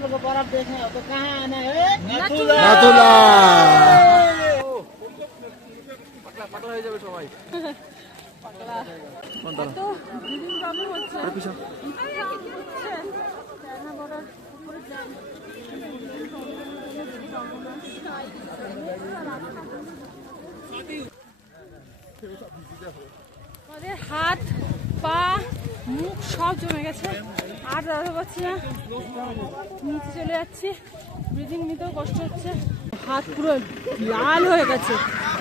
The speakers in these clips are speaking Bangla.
बर्फ देखने हो तो कहाँ आना है? नाथुला। পাতলা হয়ে যাবে সবাই। পাতলা। তো ব্রিডিং প্রবলেম হচ্ছে। আর পিছন। চায়না বর্ডার উপরে যান। আমাদের হাত পা মুখ সব জমে গেছে, আর দাঁড়াতে পারছি না, নিচে চলে যাচ্ছি, ব্রিদিং নিতেও কষ্ট হচ্ছে। হাত পুরো লাল হয়ে গেছে,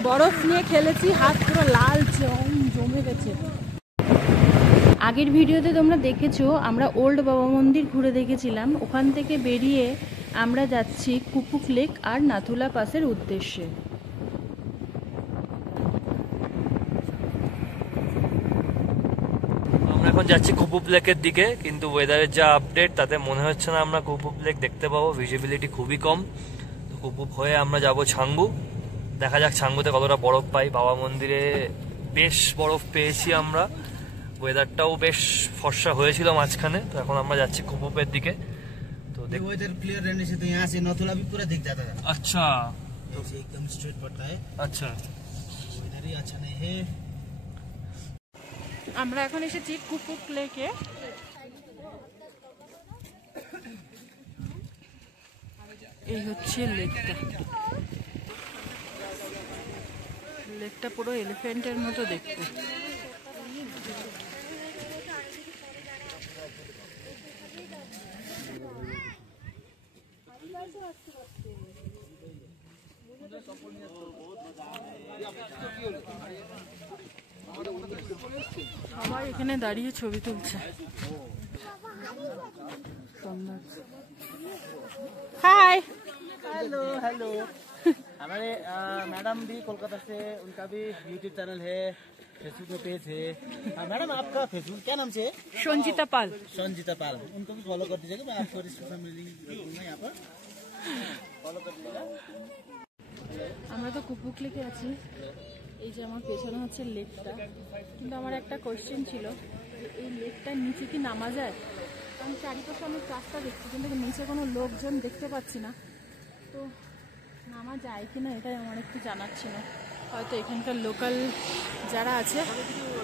বরফ নিয়ে খেলেছি, হাত পুরো লাল জমে গেছে। আগের ভিডিওতে তোমরা দেখেছো আমরা ওল্ড বাবা মন্দির ঘুরে দেখেছিলাম। ওখান থেকে বেরিয়ে আমরা যাচ্ছি কুপুক লেক আর নাথুলা পাসের উদ্দেশ্যে। আমরা এখন যাচ্ছি কুপুপ লেকের দিকে, কিন্তু ওয়েদারের যা আপডেট তাতে মনে হচ্ছে না আমরা কুপুপ লেক দেখতে পাবো, ভিজিবিলিটি খুবই কম। তো কুপুপ হয়ে আমরা যাব ছাঙ্গু, দেখা যাক ছাঙ্গুতে কতটা বরফ পাই। বাবা মন্দিরে বেশ বরফ পেয়েছি আমরা, ওয়েদারটাও বেশ ফর্সা হয়েছিল মাঝখানে। তো এখন আমরা যাচ্ছি কুপুপের দিকে। तो वेदर क्लियर रहने से तो यहाँ से नथुला भी पूरा दिख जाता है। अच्छा, तो एकदम स्ट्रेट पड़ता है। अच्छा, वेदर ही अच्छा नहीं है। আমরা এখন এসেছি কুপুক লেকে। এই হচ্ছে লেকটা, লেকটা পুরো এলিফ্যান্টের মতো দেখতে। সবাই এখানে দাঁড়িয়ে ছবি তুলছে। हाय, हेलो हेलो। हमारे मैडम भी कोलकाता से, उनका भी यूट्यूब चैनल है, फेसबुक में पेज है। मैडम आपका फेसबुक क्या नाम से है? সঞ্জিতা পাল। संजीता पाल, उनको भी फॉलो कर दीजिएगा। मैं आपको डिस्क्रिप्शन में लिंक दूंगा, यहाँ पर फॉलो कर दीजिएगा। আমরা তো কুপুক লেকে আছি, এই যে আমার পেছনে হচ্ছে লেকটা। কিন্তু আমার একটা কোয়েশ্চেন ছিল, এই লেকটার নিচে কি নামা যায়? আমি চারিপাশে অনেক রাস্তা দেখছি, কিন্তু নিচে কোনো লোকজন দেখতে পাচ্ছি না। তো নামা যায় কি না এটাই আমার একটু জানার ছিল। হয়তো এখানকার লোকাল যারা আছে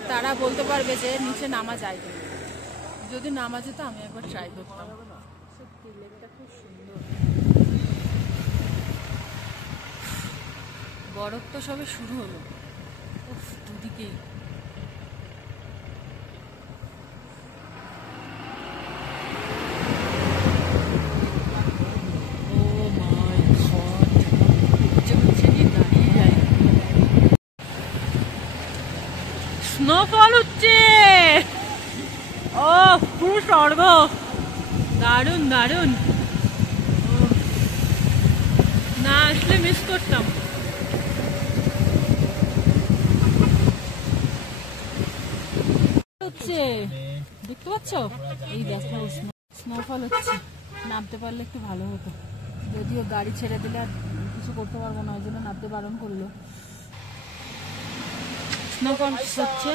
তারা বলতে পারবে যে নিচে নামা যায় কি না। যদি নামা যেত আমি একবার ট্রাই করতাম। সত্যি লেকটা খুব সুন্দর, বরফ তো সবে শুরু হলো, দুদিকেই। স্নোফল হচ্ছে, ও পুরো স্বর্গ, দারুণ দারুণ। না আসলে মিস করতাম। হচ্ছে দেখতে পাচ্ছ, এই দেখো স্নোফল হচ্ছে। নামতে পারলে একটু ভালো হতো, যদিও গাড়ি ছেড়ে দিলে আর কিছু করতে পারবো না, ওই জন্য নামতে বারণ করলো। স্নোফলস হচ্ছে,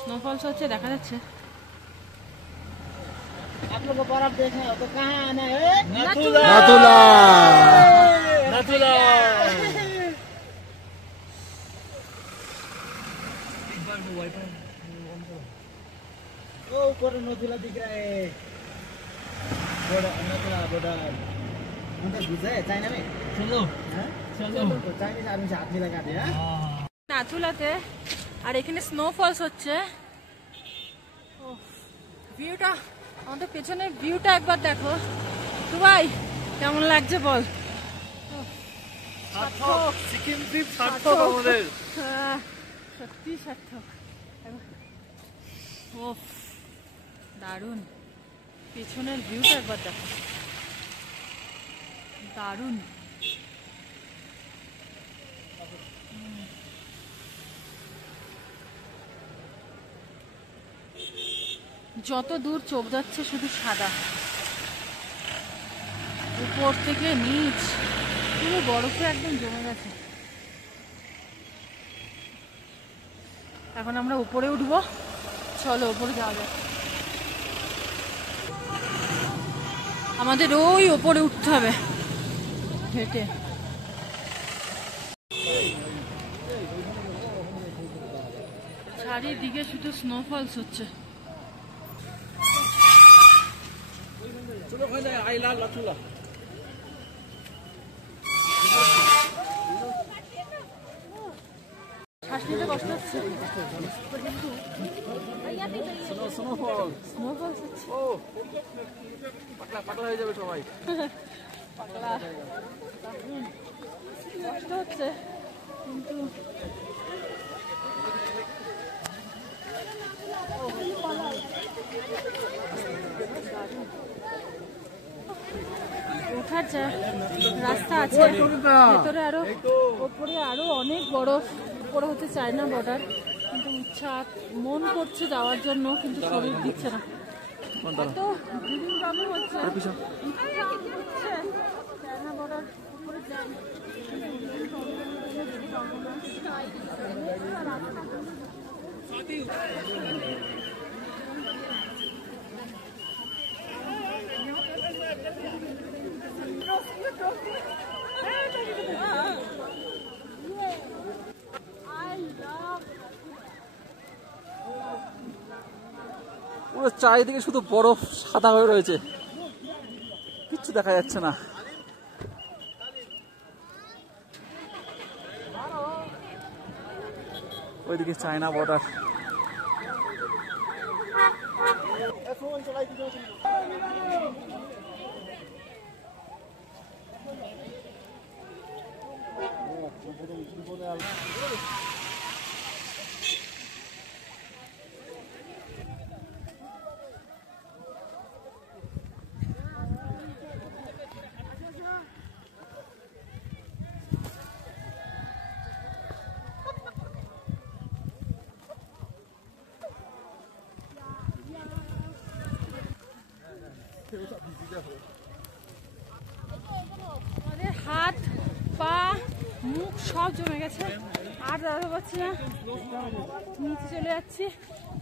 স্নোফলস হচ্ছে, দেখা যাচ্ছে। आप लोग को बर्फ देखने हो तो कहाँ आना है? नाथुला। नाथुला, नाथुला। वो ऊपर नथुला दिख रहा है, नथुला बॉर्डर। उनका घुसा है चाइना में। चलो चलो, तो चाइनीज आदमी से हाथ मिला दे। নাথুলাতে, আর এখানে স্নোফলস হচ্ছে। ভিউটা, আমাদের পেছনের ভিউটা একবার দেখো। তো ভাই কেমন লাগছে বল? সিকিম ট্রিপ সার্থক আমাদের। সত্যি সার্থক। ওফ দারুণ, পেছনের ভিউটা একবার দেখো, দারুণ। যত দূর চোখ যাচ্ছে শুধু সাদা, উপর থেকে নিচ পুরো বরফে একদম জমে গেছে। এখন আমরা উপরে উঠবো, চলো উপরে যাওয়া যাক। আমাদের ওই ওপরে উঠতে হবে হেঁটে। চারিদিকে শুধু স্নোফলস হচ্ছে। শ্বাস নিতে কষ্ট হচ্ছে। স্নোফলস হচ্ছে। পাতলা হয়ে যাবে সবাই। কষ্ট হচ্ছে কিন্তু ওঠার রাস্তা আছে ভেতরে, আরো ওপরে আরো অনেক বরফ। উপরে হচ্ছে চায়না বর্ডার, কিন্তু ইচ্ছা মন করছে যাওয়ার জন্য, কিন্তু শরীর দিচ্ছে না। তো ব্রিডিং প্রবলেম হচ্ছে, চায়না বর্ডার উপরে যাই। পুরো চারিদিকে শুধু বরফ সাদা হয়ে রয়েছে, কিচ্ছু দেখা যাচ্ছে না। ওইদিকে চায়না বর্ডার। আমাদের হাত পা মুখ সব জমে গেছে, আর দাঁড়াতে পারছি না, নিচে চলে যাচ্ছি।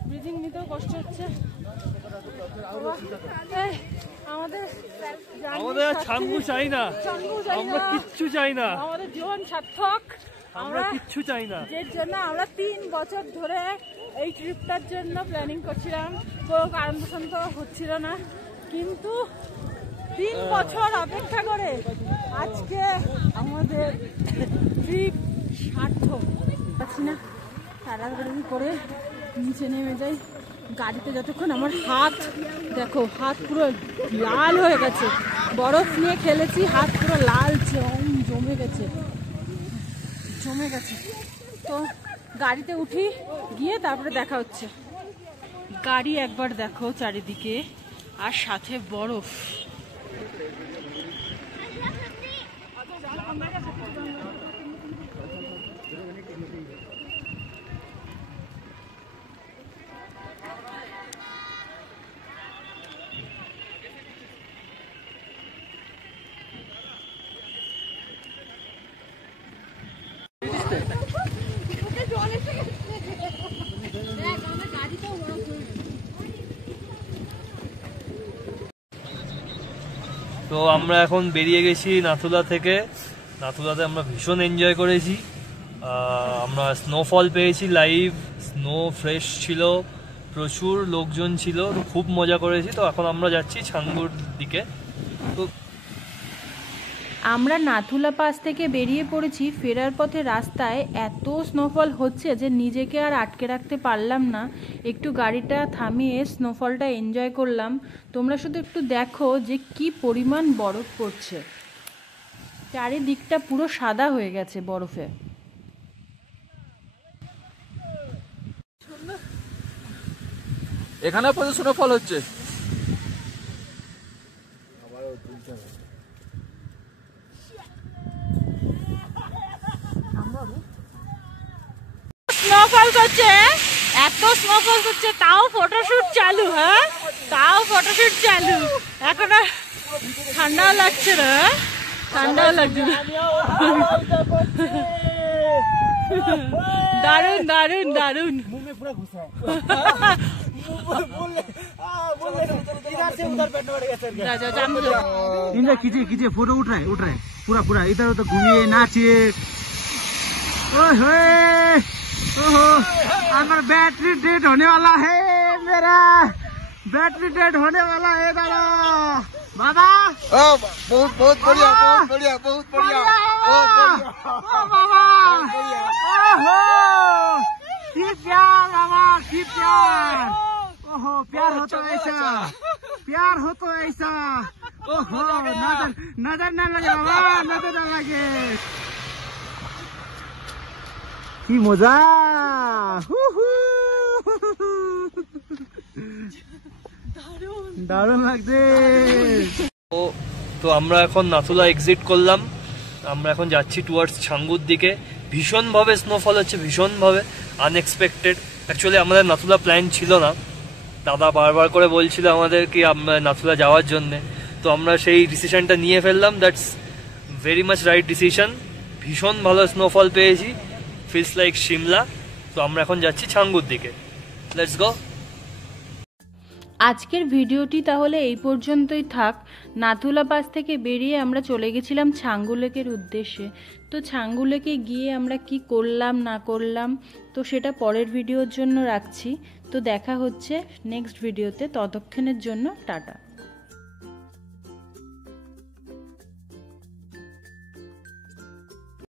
ব্রিদিং নিতেও কষ্ট হচ্ছে। আমাদের ছাঙ্গু চাই না, আমরা কিচ্ছু চাই না, আমাদের জীবন সার্থক, আমরা কিচ্ছু চাই না। এর জন্য আমরা 3 বছর ধরে এই ট্রিপটার জন্য প্ল্যানিং করছিলাম। কোনো কারণ বসন্ত হচ্ছিল না, কিন্তু 3 বছর অপেক্ষা করে আজকে আমাদের ট্রিপ সার্থক। পাচ্ছি না, তাড়াতাড়ি করে নিচে নেমে যাই। গাড়িতে যতক্ষণ আমার হাত দেখো, হাত পুরো লাল হয়ে গেছে, বরফ নিয়ে খেলেছি, হাত পুরো লাল জমে গেছে। তো গাড়িতে উঠি, গিয়ে তারপরে দেখা হচ্ছে। গাড়ি একবার দেখো চারিদিকে, আর সাথে বরফ। তো আমরা এখন বেরিয়ে গেছি নাথুলা থেকে। নাথুলাতে আমরা ভীষণ এনজয় করেছি। আমরা স্নোফল পেয়েছি লাইভ, স্নো ফ্রেশ ছিল, প্রচুর লোকজন ছিল, তো খুব মজা করেছি। তো এখন আমরা যাচ্ছি ছাঙ্গুর দিকে। তো আমরা নাথুলা পাস থেকে বেরিয়ে পড়েছি। ফেরার পথে রাস্তায় এত স্নোফল হচ্ছে যে নিজেকে আর আটকে রাখতে পারলাম না, একটু গাড়িটা থামিয়ে স্নোফলটা এনজয় করলাম। তোমরা শুধু একটু দেখো যে কি পরিমাণ বরফ পড়ছে, চারিদিকটা পুরো সাদা হয়ে গেছে বরফে। এখানে প্রচুর স্নোফল হচ্ছে। স্নোফল করছে, এত স্নোফল করছে, তাও ফটোশুট চালু। হ্যাঁ, তাও ফটোশুট চালু। এখন ঠান্ডাও লাগছে না, ঠান্ডাও লাগছে না। দারুন দারুন দারুন, इधर से उधर बैठने पड़ेगा सर। जा जा जाम दो। इंजॉय कीजिए कीजिए, फोटो उठ रहा है पूरा पूरा, इधर उधर घूमिए नाचिए। ओए ओहो, हमारा बैटरी डेड होने वाला है, मेरा बैटरी डेड होने वाला है दादा। बाबा बहुत बहुत बढ़िया, बहुत बढ़िया, बहुत बढ़िया, बहुत बढ़िया। बाबा ओहो, की प्यार बाबा, की प्यार। ओहो, प्यार हो तो ऐसा, प्यार हो तो ऐसा। ओहो, नजर ना लगे बाबा, नजर ना लगे। কি মজা, দারুণ লাগছে। তো আমরা এখন নাথুলা এক্সিট করলাম, আমরা এখন যাচ্ছি টুয়ার্ডস ছাঙ্গুর দিকে। ভীষণভাবে স্নোফল হচ্ছে, ভীষণভাবে আনএক্সপেক্টেড। অ্যাকচুয়ালি আমাদের নাথুলা প্ল্যান ছিল না, দাদা বারবার করে বলছিল আমাদের কি নাথুলা যাওয়ার জন্যে, তো আমরা সেই ডিসিশনটা নিয়ে ফেললাম। That's very much right decision. ভীষণ ভালো স্নোফল পেয়েছি, ফিলস লাইক শিমলা। তো আমরা এখন যাচ্ছি ছাঙ্গুর দিকে, লেটস গো। আজকের ভিডিওটি তাহলে এই পর্যন্তই থাক। নাথুলা পাস থেকে বেরিয়ে আমরা চলে গেছিলাম ছাঙ্গু লেকের উদ্দেশ্যে। তো ছাঙ্গু লেকে গিয়ে আমরা কি করলাম না করলাম তো সেটা পরের ভিডিওর জন্য রাখছি। তো দেখা হচ্ছে নেক্সট ভিডিওতে, ততক্ষণের জন্য টাটা।